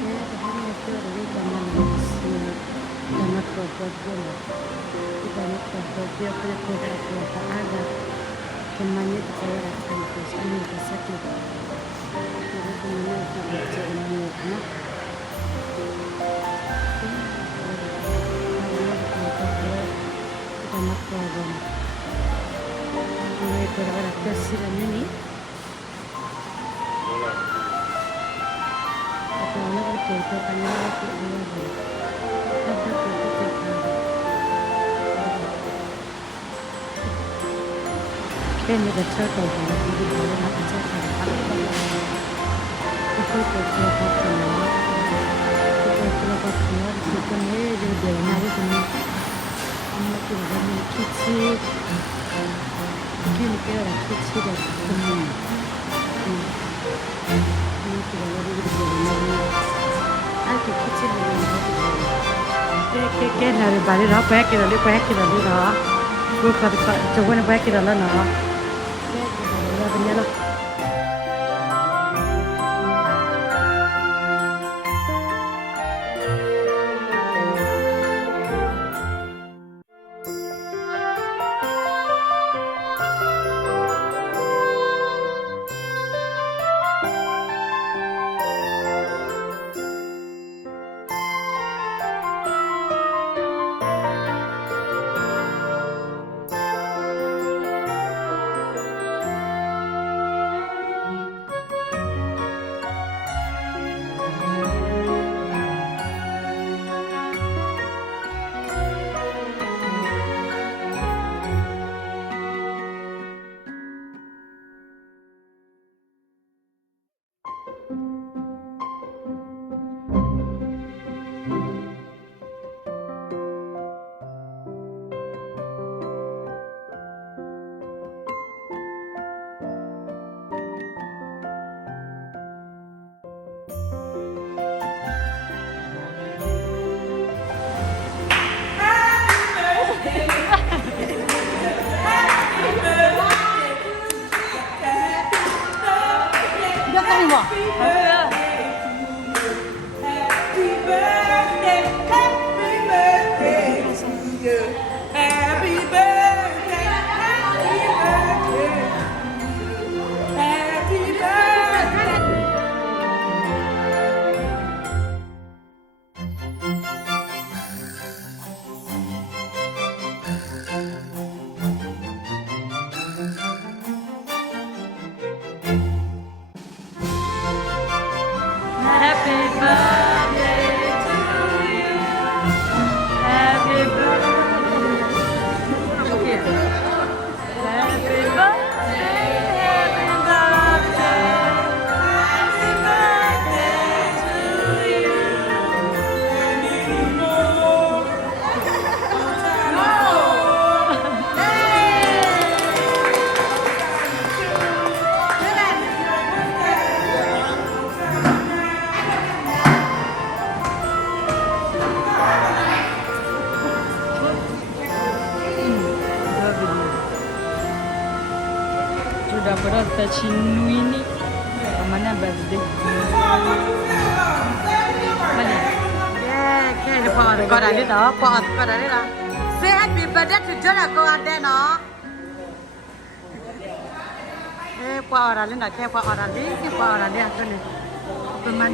déjame que ahorita maldición, la nuestra fortuna, y la nuestra fortuna puede cobrar por la haga, que mañana te va a cantar, a mí que saque, que recomiendo que te eche en mi ¿no? Pero ahora que así la mini, pero no porque te cambiaba que Kenya the turtle had a big hole in the turtle. The turtle flew up the wall. The turtle flew up the wall. The turtle made it there. Now we can I'm not going to have any kitchen. Kim get a kitchen that the moon. I can kitchen the moon. Cái này bà đi đó quét cái đó đi quét cái đó đi đó. Cô phải cho quên quét cái đó là nó. Venía Yo tengo. Happy birthday to you. Happy birthday. Happy birthday. Happy birthday. Happy birthday to you. Sudah berada Cinu ini mana birthday? Mana? Yeah, kaya pot kau dah ni dah, pot kau dah ni dah. Say happy birthday to Jora kau ada no? Pot orang ni dah, kaya pot orang ni aku ni. Teman.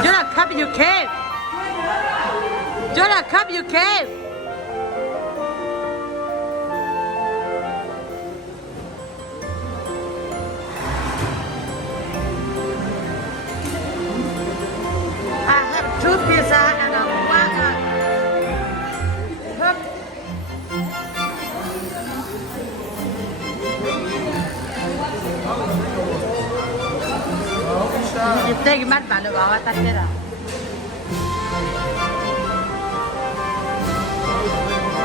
Jonah, come in your cave. Jonah, come in your cave. I have two pizza and a burger. Take mat bạn được bảo tắt thế nào?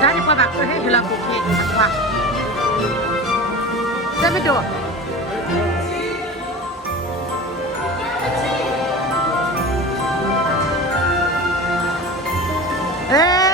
Đó đi qua bạc tôi thấy là cục thịt thằng qua. Sao mới được? Ê!